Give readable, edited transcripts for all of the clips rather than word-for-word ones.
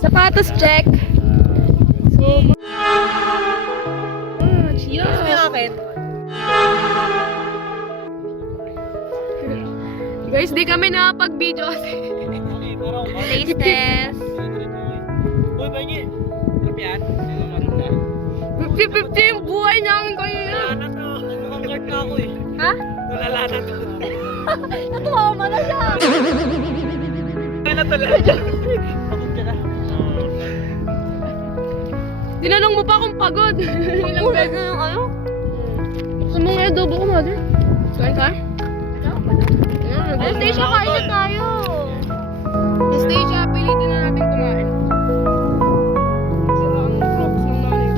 Sapatos check. So, cheers. Gusto mo yung akin? Guys, di kami nakapag-video kasi. Taste test. Uy, Banyi! Kapian? 50-50 yung buhay namin kanina. Wala na to. Nag-convert na ako eh. Ha? Tulala na to. Natuwa na siya. Kaya na tulala. Pagod ka na. Tinanong mo pa kung pagod. Ilang beses na yung ano? Gusto mo nga adobo ko, mother? Kain ka? Anastasia, kain na tayo. Anastasia, pilitin na natin kumain. Sila ang fruits ng nanay.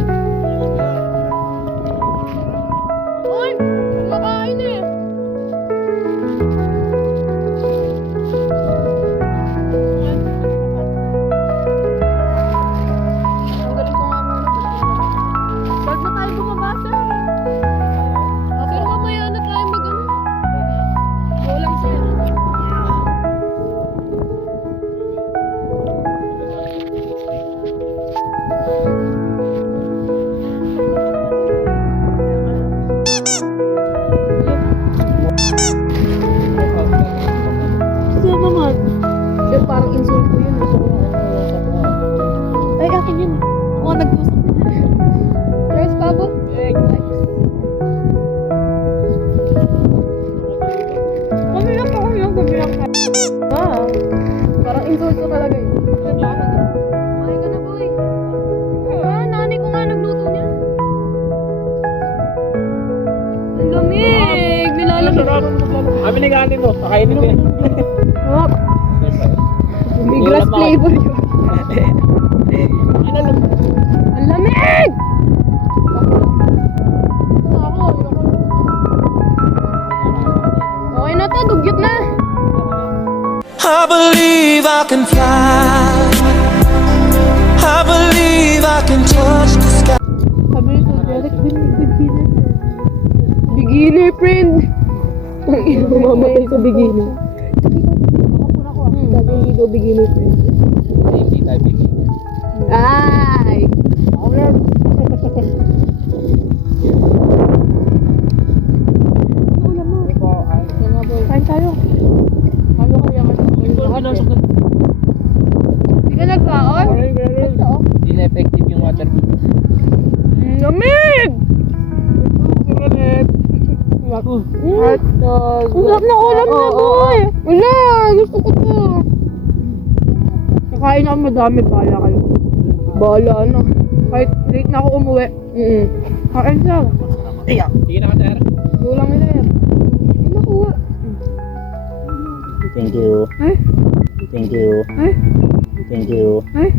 Uy! Kumakain eh. Tanggalin ko nga muna. Wag na tayo bumabasa. Pero mamaya na tayo mag-ano. Go lang sir. Sir naman. Sir, parang insult ko yun. Ay, akin yun. Oo, nag-usap na. Guys, Pabo? Kami lang ako yung gabilang ka. Ah, parang insult ko talaga yun. Kumain ka na, boy. Ah, nanay ko nga nagluto niya. Ang lamig! Nilalamig. Kami ni Gandhi mo. Pakainin ko yan. Oh, may grass flavor yun. Ang lamig! Okay na to, dugyot na. I believe I can fly. I believe I can touch the sky. Sabi ko, Derek, beginner. Beginner, friend. Ang ino, mamatay sa beginner. Sabi hindi daw beginner, friend. Hindi tayo bigyan. Ay! Kain tayo. Ano kaya Hindi ka nagkaon? Hindi na effective yung water. Lamig! Ang sarap na ulam na, boy! Wala! Gusto ko to! Kakain ako madami, bahala kayo. Bahala na. Kahit late na ako umuwi. Kain siya. Sige na ka, sir. Kulang nila yan. Ano nakuha? Thank you. Ay? Thank you. Ay? Thank you. Ay?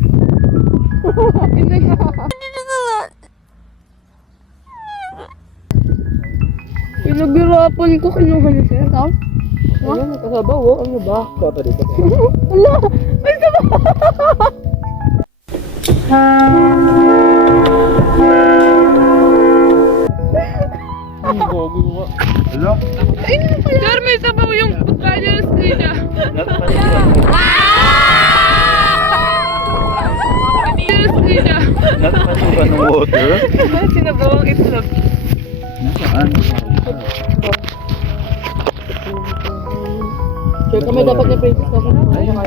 Pinaghirapan ko kinuha niya siya. Ikaw? Ayun, kasabaw, oh. Ano ba? Kota dito. Wala! Ay, sama! Ang gogo ko. Hello? Ay, ano pala? Sir, may sabaw yung pagkain niya sa niya. Napasukan ng water? Sinabawang itlog. Nasaan? Sure kami dapat ni Princess na sana. Ayun.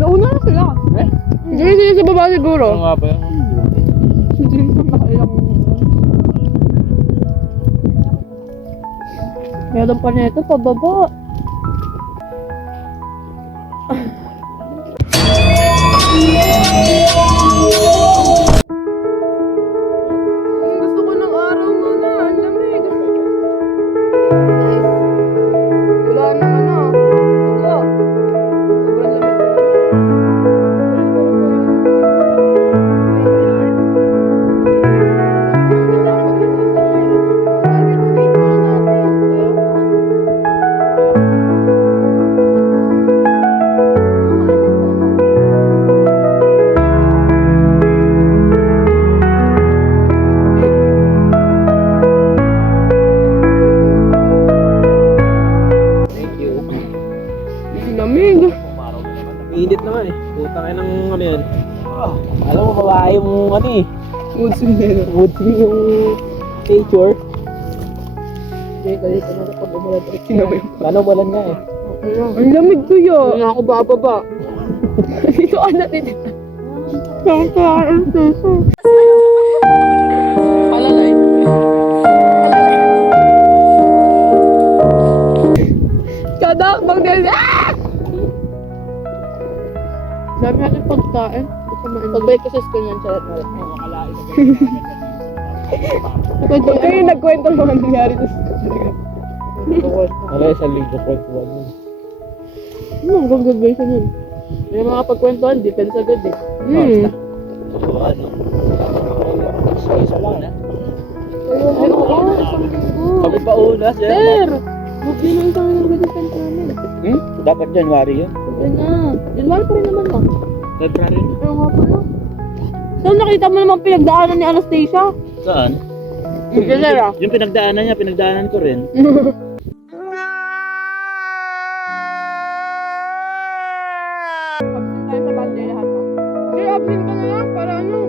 Nauna na sila. Hindi sila sa baba siguro. Ano nga ba yan? Hindi naman nakailang. Meron pa nito pababa. Gusto ko ng araw muna. Ang lamig. Guys, wala nang ano. Tugo. Sobrang lamig. Mainit naman eh. Putang ina ng ano yan. Alam mo, babae mo ano eh. Mood swing eh. Mood swing yung nature. Hindi, galit ka na pag umulan. Paano walan nga eh. Ang lamig ko yun. Hindi ako bababa. Dito ka na din. Ang peso. Palalay. Kadak, bang din. Dami natin pagkain. Pagbalik ko sa school yan, charot na rin. Huwag kayo nagkwento ng mga nangyari sa school. Wala yung 1 linggo kwentuhan yun. Ano ang graduation yun? May mga pagkwentuhan, depends agad eh. Isa lang na. Ay, oo, isang linggo. Kami pa una, sir. Sir! Mag-inom kami ng graduation namin. Dapat January yun. Sabi na. January pa rin naman lang. February yun. Pero nga pala. Saan nakita mo naman pinagdaanan ni Anastasia? Saan? Sige, sir ah. Yung pinagdaanan niya, pinagdaanan ko rin. Absent tayo sa band day lahat ah. Sir, absent ka na lang para ano?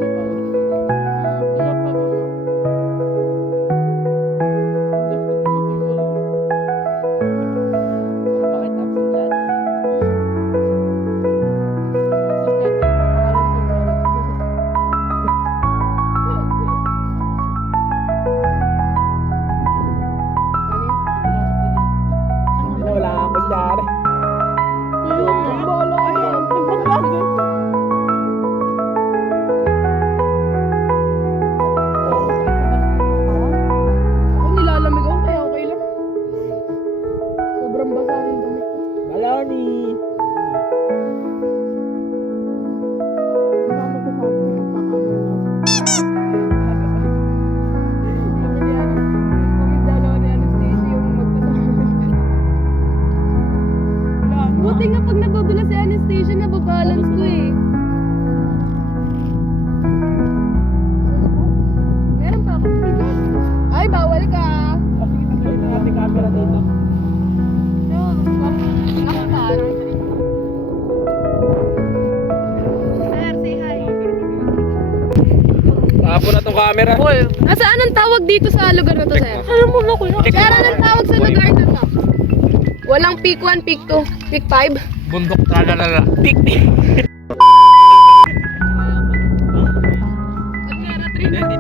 Bakit absent yan? Wala kang kusyari. Bala ka yan. Ako nilalamig ako kaya okay lang. Sobrang basa rin damit ko. Baloni! Buti nga pag natutula si Anastasia, nababalance ko eh. Meron pa ako. Ay, bawal ka. Sige, tanggalin na natin camera dito. Sir, say hi. Tapo na tong camera. Nasaan ang tawag dito sa lugar na to, sir? Alam mo na kuya. Sir, anong tawag sa lugar na to? Walang peak 1, peak 2, peak 5? Bundok talalala. Picnic! Pagkara 3 na.